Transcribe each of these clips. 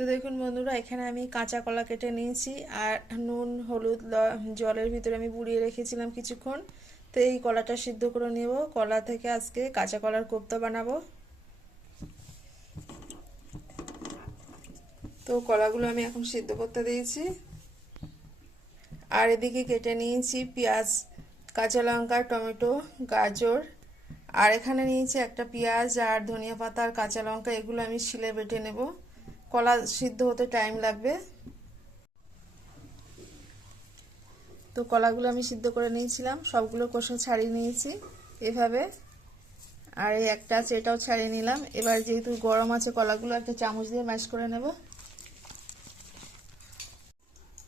তো দেখুন বন্ধুরা, এখানে আমি কাঁচা কলা কেটে নিয়েছি আর নুন হলুদ জলের ভিতরে আমি বুড়িয়ে রেখেছিলাম কিছুক্ষণ। তো এই কলাটা সিদ্ধ করে নেব। কলা থেকে আজকে কাঁচা কলার কোপ্তা বানাবো। তো কলাগুলো আমি এখন সিদ্ধ করতে দিয়েছি। আর এদিকে কেটে নিয়েছি পেঁয়াজ, কাঁচা লঙ্কা, টমেটো, গাজর। আর এখানে নিয়েছি একটা পেঁয়াজ আর ধনিয়া পাতা আর কাঁচা লঙ্কা। এগুলো আমি শিলে বেটে নেব। কলা সিদ্ধ হতে টাইম লাগবে। তো কলাগুলো আমি সিদ্ধ করে নিয়েছিলাম, সবগুলো কোষা ছাড়িয়ে নিয়েছি এভাবে। আর এই একটা আছে, এটাও ছাড়িয়ে নিলাম। এবার যেহেতু গরম আছে, কলাগুলো একটা চামচ দিয়ে ম্যাশ করে নেব।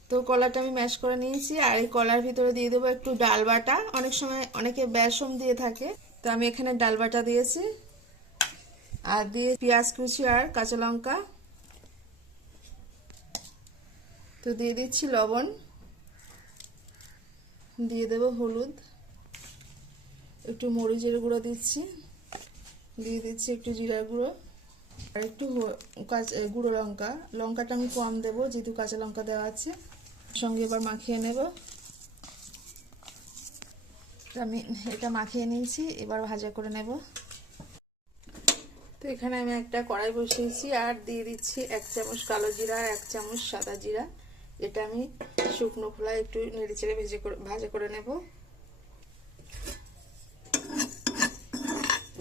তো কলাটা আমি ম্যাশ করে নিয়েছি। আর এই কলার ভিতরে দিয়ে দেবো একটু ডাল বাটা। অনেক সময় অনেকে বেসন দিয়ে থাকে, তো আমি এখানে ডাল বাটা দিয়েছি। আর দিয়ে পেঁয়াজ কুচি আর কাঁচা লঙ্কা। তো দিয়ে দিচ্ছি লবণ, দিয়ে দেবো হলুদ, একটু মরিচের গুঁড়ো দিচ্ছি, দিয়ে দিচ্ছি একটু জিরার গুঁড়ো আর একটু গুঁড়ো লঙ্কা। লঙ্কাটা আমি কম দেবো যেহেতু কাঁচা লঙ্কা দেওয়া আছে। সঙ্গে এবার মাখিয়ে নেব। আমি এটা মাখিয়ে নিয়েছি, এবার ভাজা করে নেব। তো এখানে আমি একটা কড়াই বসিয়েছি আর দিয়ে দিচ্ছি 1 চামচ কালো জিরা আর 1 চামচ সাদা জিরা। এটা আমি শুকনো খোলায় একটু নেড়েচেড়ে ভাজা করে নেব।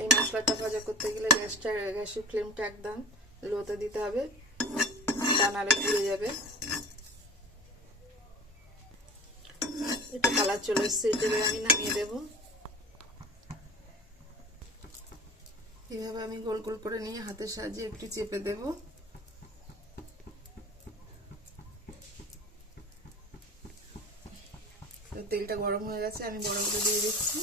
এই মশলাটা ভাজা করতে গেলে গ্যাসের ফ্লেমটা একদম লোতে দিতে হবে, তা নাহলে পুড়ে যাবে। এটা কালার চলে এসছে, এটা আমি নামিয়ে দেব। এভাবে আমি গোল গোল করে নিয়ে হাতের সাহায্যে একটু চেপে দেব। তেলটা গরম হয়ে গেছে, আমি বড়াগুলো দিয়ে দিচ্ছি।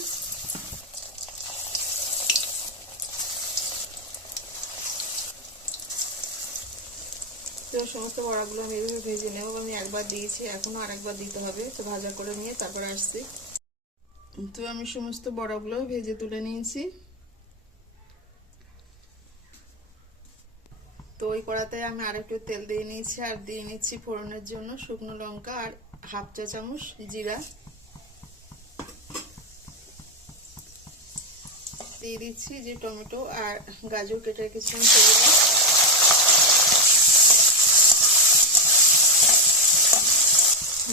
তো সমস্ত বড়াগুলো আমি এভাবে ভেজে নেব। আমি একবার দিয়েছি, এখনো আরেকবার দিতে হবে। তো ভাজা করে নিয়ে তারপর আসছি। তো আমি সমস্ত বড়াগুলো ভেজে তুলে নিয়েছি। তো ওই কড়াতে আমি আরেকটু তেল দিয়ে নিয়েছি আর দিয়ে নিচ্ছি ফোড়নের জন্য শুকনো লঙ্কা আর 1/2 চা চামচ জিরা। দিয়ে দিচ্ছি যে টমেটো আর গাজর কেটে রেখেছিলাম সেগুলো।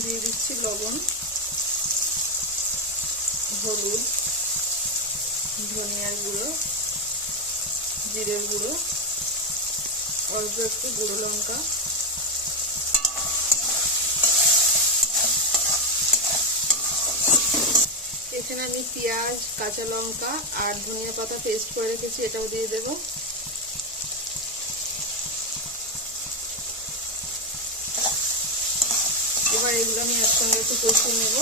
দিয়ে দিচ্ছি লবণ, হলুদ, ধনিয়ার গুঁড়ো, জিরের গুঁড়ো, অল্প একটু গুঁড়ো লঙ্কা। এখানে আমি পেঁয়াজ, কাঁচা লঙ্কা আর ধনিয়া পাতা পেস্ট করে রেখেছি, এটাও দিয়ে দেব। এবার এগুলো আমি একসঙ্গে একটু কষিয়ে নেব।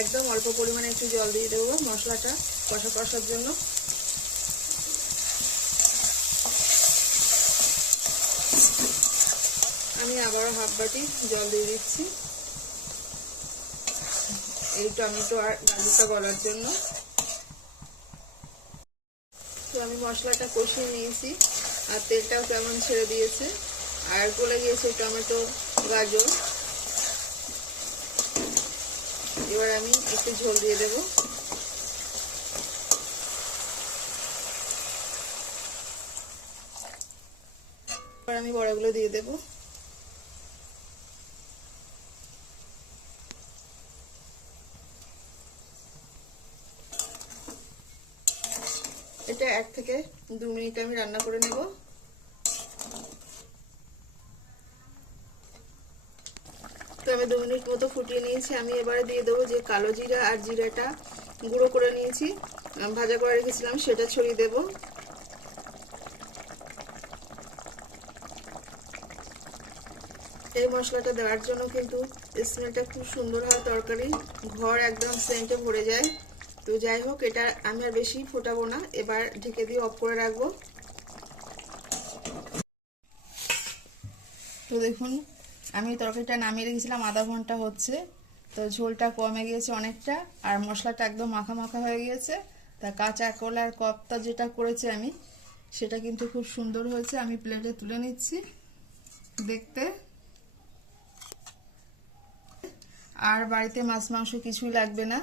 একদম অল্প পরিমাণে একটু জল দিয়ে দেবো মশলাটা কষার জন্য। আমি আবারও 1/2 বাটি জল দিয়ে দিচ্ছি এই টমেটো আর গাজরটা গলার জন্য। তো আমি মশলাটা কষিয়ে নিয়েছি আর তেলটাও কেমন ছেড়ে দিয়েছে আর গলে গিয়েছে টমেটো গাজর। এবার আমি একটু ঝোল দিয়ে দেব। এবার আমি বড়াগুলো দিয়ে দেব। এটা 1 থেকে 2 মিনিট আমি রান্না করে নেব। তো আমি 2 মিনিট মতো ফুটিয়ে নিয়েছি। আমি এবারে দিয়ে দেবো যে কালো জিরা আর জিরাটা গুঁড়ো করে নিয়েছি, ভাজা করে রেখেছিলাম, সেটা ছড়িয়ে দেব। এই মশলাটা দেওয়ার জন্য কিন্তু স্মেলটা খুব সুন্দর হয়, তরকারি ঘর একদম সেন্টে ভরে যায়। তো যাই হোক, এটা আমি আর বেশি ফোটাবো না, এবার ঢেকে দিয়ে অফ করে রাখবো। তো দেখুন, আমি তরকারিটা নামিয়ে রেখেছিলাম, আধা ঘন্টা হচ্ছে। তো ঝোলটা কমে গিয়েছে অনেকটা আর মশলাটা একদম মাখা মাখা হয়ে গিয়েছে। তা কাঁচা কলার কোপ্তা যেটা করেছি আমি, সেটা কিন্তু খুব সুন্দর হয়েছে। আমি প্লেটে তুলে নিচ্ছি। দেখতে আর বাড়িতে মাছ মাংস কিছুই লাগবে না,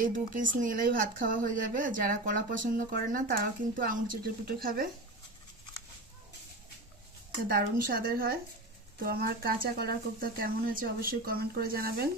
এই 2 পিস নিলেই ভাত খাওয়া হয়ে যাবে। যারা কলা পছন্দ করে না তারাও কিন্তু আঙুল চেটে পুটে খাবে, দারুণ স্বাদের হয়। তো আমার কাঁচা কলার কোপ্তা কেমন হয়েছে অবশ্যই কমেন্ট করে জানাবেন।